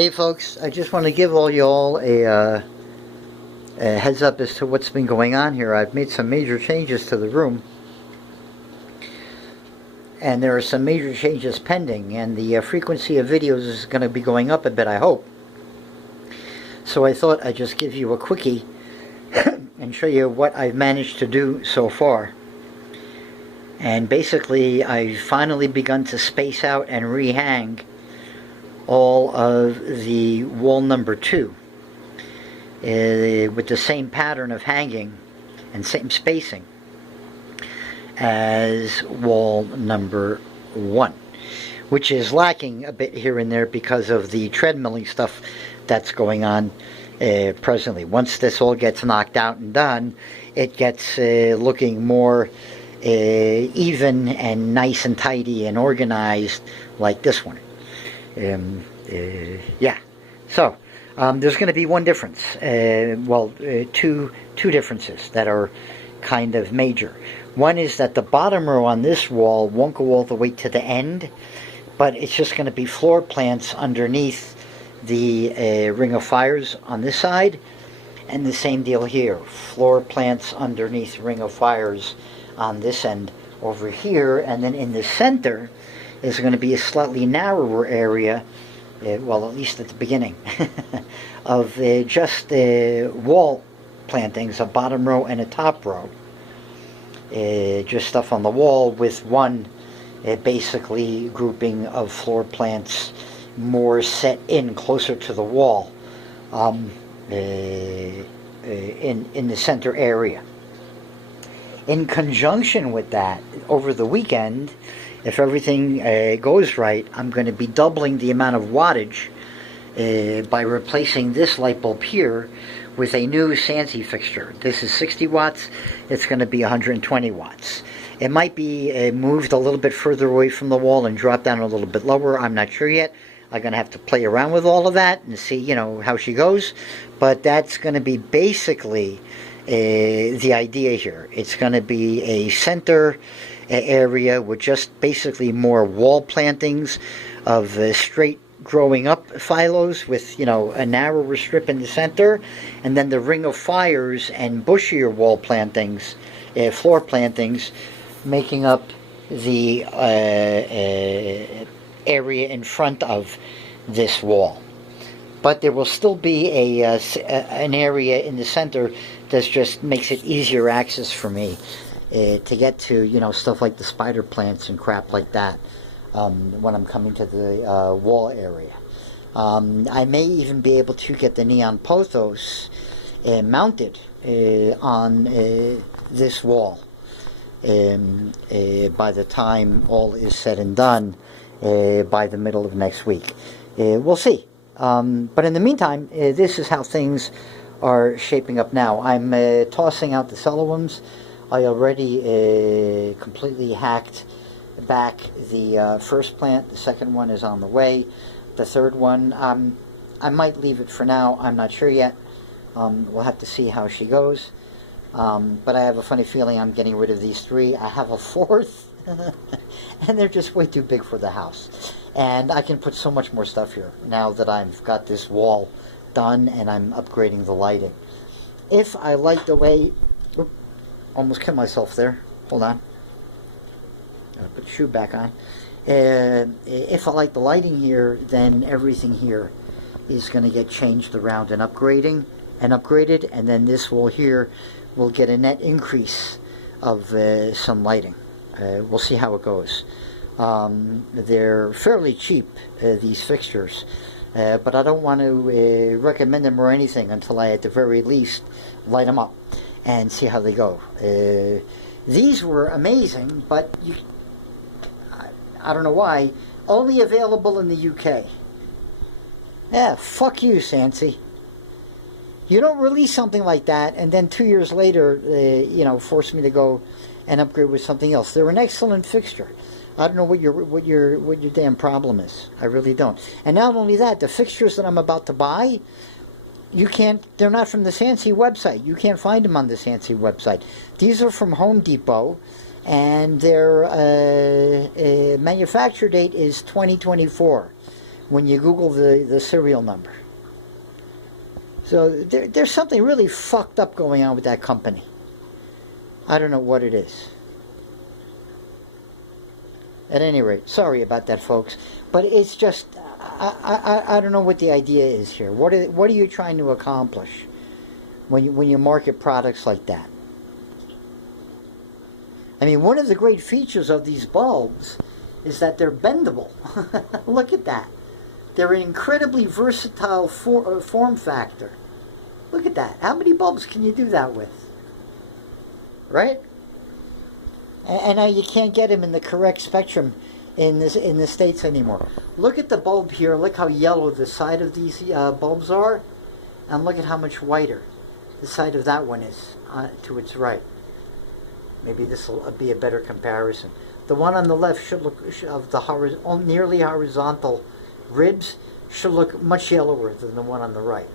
Hey folks, I just want to give all y'all a heads up as to what's been going on here. I've made some major changes to the room, and there are some major changes pending, and the frequency of videos is going to be going up a bit, I hope. So I thought I'd just give you a quickie and show you what I've managed to do so far. And basically, I've finally begun to space out and rehang all of the wall number 2 with the same pattern of hanging and same spacing as wall number 1, which is lacking a bit here and there because of the treadmilling stuff that's going on presently. Once this all gets knocked out and done, it gets looking more even and nice and tidy and organized like this one. Yeah, so there's going to be one difference, two differences that are kind of major. One is that the bottom row on this wall won't go all the way to the end, but it's just going to be floor plants underneath the ring of fires on this side, and the same deal here, floor plants underneath ring of fires on this end over here, and then in the center is going to be a slightly narrower area, well, at least at the beginning, of just wall plantings, a bottom row and a top row. Just stuff on the wall with one basically grouping of floor plants more set in closer to the wall in the center area. In conjunction with that, over the weekend, if everything goes right, I'm going to be doubling the amount of wattage by replacing this light bulb here with a new Sansi fixture. This is 60 watts. It's going to be 120 watts. It might be moved a little bit further away from the wall and drop down a little bit lower. I'm not sure yet. I'm going to have to play around with all of that and see, how she goes. But that's going to be basically the idea here. It's going to be a center area with just basically more wall plantings of straight growing up phylos with a narrower strip in the center, and then the ring of fires and bushier wall plantings, floor plantings, making up the area in front of this wall. But there will still be an area in the center that just makes it easier access for me to get to stuff like the spider plants and crap like that when I'm coming to the wall area. I may even be able to get the neon pothos mounted on this wall by the time all is said and done by the middle of next week. We'll see. But in the meantime, this is how things are shaping up now. I'm tossing out the cellophans. I already completely hacked back the first plant. The second one is on the way. The third one, I might leave it for now. I'm not sure yet. We'll have to see how she goes. But I have a funny feeling I'm getting rid of these 3. I have a 4th, and they're just way too big for the house. And I can put so much more stuff here now that I've got this wall done and I'm upgrading the lighting. If I like the way... almost killed myself there. Hold on. Gotta put the shoe back on. If I like the lighting here, then everything here is going to get changed around and upgraded, and then this wall here will get a net increase of some lighting. We'll see how it goes. They're fairly cheap, these fixtures, but I don't want to recommend them or anything until I at the very least light them up and see how they go. These were amazing, but I don't know why, only available in the UK. Yeah, fuck you, Sansi. You don't release something like that and then 2 years later, force me to go and upgrade with something else. They're an excellent fixture. I don't know what your damn problem is. I really don't. And not only that, the fixtures that I'm about to buy, they're not from the Sansi website. You can't find them on the Sansi website. These are from Home Depot, and their manufacture date is 2024. when you Google the serial number. So there's something really fucked up going on with that company. I don't know what it is. At any rate, sorry about that, folks. But it's just, I don't know what the idea is here. What are you trying to accomplish when you market products like that? I mean, one of the great features of these bulbs is that they're bendable. Look at that. They're an incredibly versatile form factor. Look at that. How many bulbs can you do that with? Right? And now you can't get them in the correct spectrum in the States anymore. Look at the bulb here. Look how yellow the side of these bulbs are. And look at how much whiter the side of that one is to its right. Maybe this will be a better comparison. The one on the left should look, of the nearly horizontal ribs, should look much yellower than the one on the right.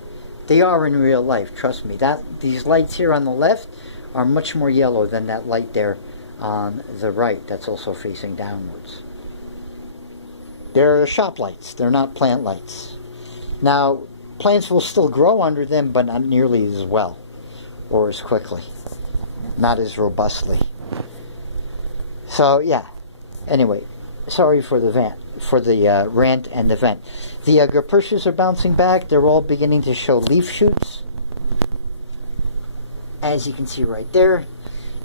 They are in real life, trust me. These lights here on the left are much more yellow than that light there on the right that's also facing downwards. They're shop lights. They're not plant lights. Now, plants will still grow under them, but not nearly as well or as quickly. Not as robustly. So, yeah. Anyway, sorry for the rant and the vent. The Gerpersches are bouncing back. They're all beginning to show leaf shoots, as you can see right there.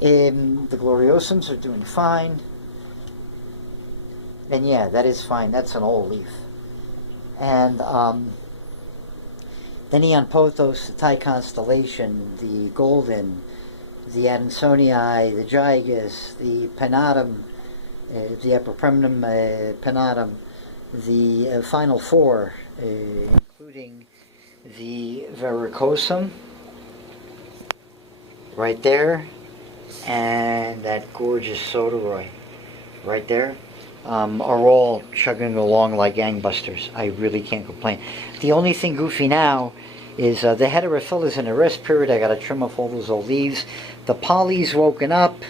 The Gloriosums are doing fine. And yeah, that is fine. That's an old leaf. And the Neon Pothos, the Thai Constellation, the Golden, the Adansonii, the Gigas, the Penatum, the Epipremnum Penatum, the Final Four, including the Verrucosum, right there, and that gorgeous Soderoy, right there, are all chugging along like gangbusters. I really can't complain. The only thing goofy now is the Heterophylla's in a rest period. I got to trim off all those old leaves. The Polly's woken up,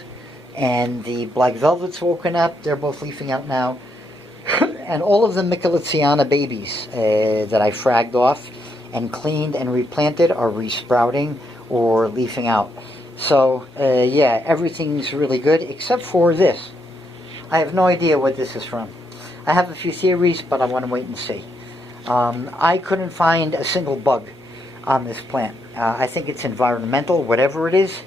and the Black Velvet's woken up. They're both leafing out now. And all of the Michelitziana babies that I fragged off and cleaned and replanted are resprouting or leafing out. So, yeah, everything's really good except for this. I have no idea what this is from. I have a few theories, but I want to wait and see. I couldn't find a single bug on this plant. I think it's environmental, whatever it is.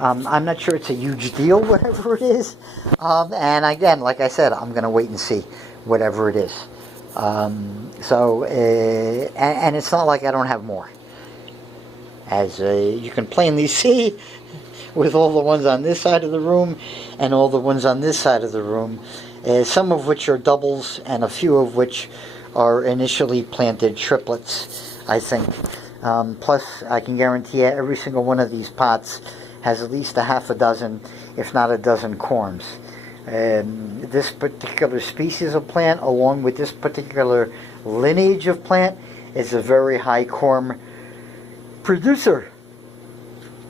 I'm not sure it's a huge deal, whatever it is. And again, like I said, I'm going to wait and see whatever it is. And it's not like I don't have more. As you can plainly see, with all the ones on this side of the room and all the ones on this side of the room, some of which are doubles and a few of which are initially planted triplets, I think. Plus, I can guarantee you every single one of these pots has at least a half a dozen, if not a dozen corms. This particular species of plant, along with this particular lineage of plant, is a very high corm producer.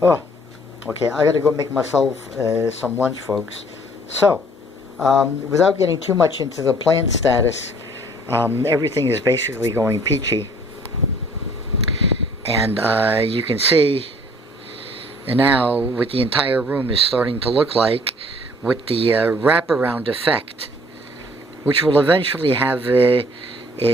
Oh, okay, I gotta go make myself some lunch, folks. So, without getting too much into the plant status, everything is basically going peachy. And you can see now what the entire room is starting to look like with the wraparound effect, which will eventually have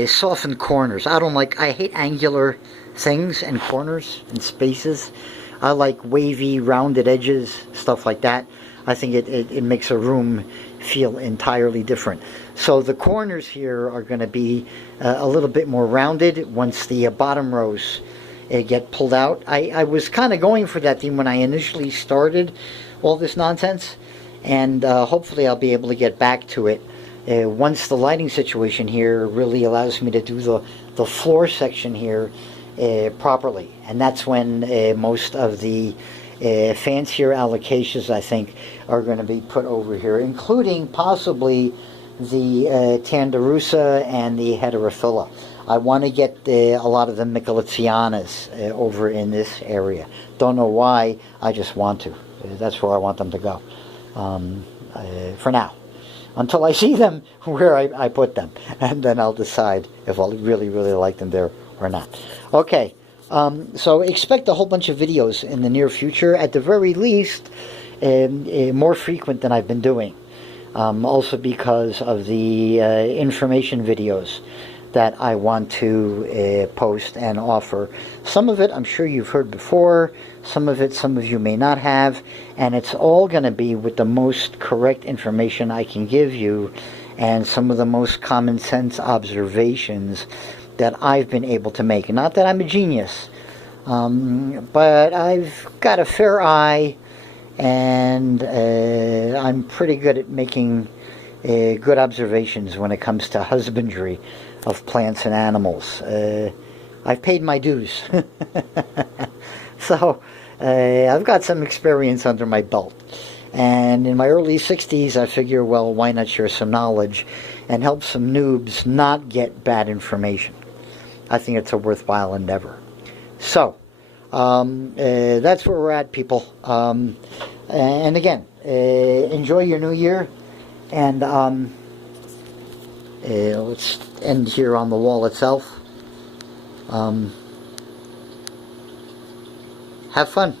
softened corners. I hate angular things and corners and spaces. I like wavy, rounded edges, stuff like that. I think it makes a room feel entirely different. So the corners here are going to be a little bit more rounded once the bottom rows get pulled out. I was kind of going for that theme when I initially started all this nonsense, and hopefully I'll be able to get back to it once the lighting situation here really allows me to do the floor section here properly. And that's when most of the fancier allocations, I think, are going to be put over here, including possibly the Tanderusa and the Heterophylla. I want to get a lot of the Michelitzianas over in this area. Don't know why, I just want to. That's where I want them to go for now. until I see them where I put them, and then I'll decide if I'll really, really like them there or not. Okay, so expect a whole bunch of videos in the near future, at the very least, more frequent than I've been doing. Also because of the information videos that I want to post and offer. Some of it I'm sure you've heard before, some of it some of you may not have, and it's all going to be with the most correct information I can give you and some of the most common sense observations that I've been able to make. Not that I'm a genius, but I've got a fair eye, and I'm pretty good at making good observations when it comes to husbandry of plants and animals. I've paid my dues. So I've got some experience under my belt. And in my early 60s, I figure, well, why not share some knowledge and help some noobs not get bad information? I think it's a worthwhile endeavor. So, that's where we're at, people. And again, enjoy your new year. And let's end here on the wall itself. Have fun.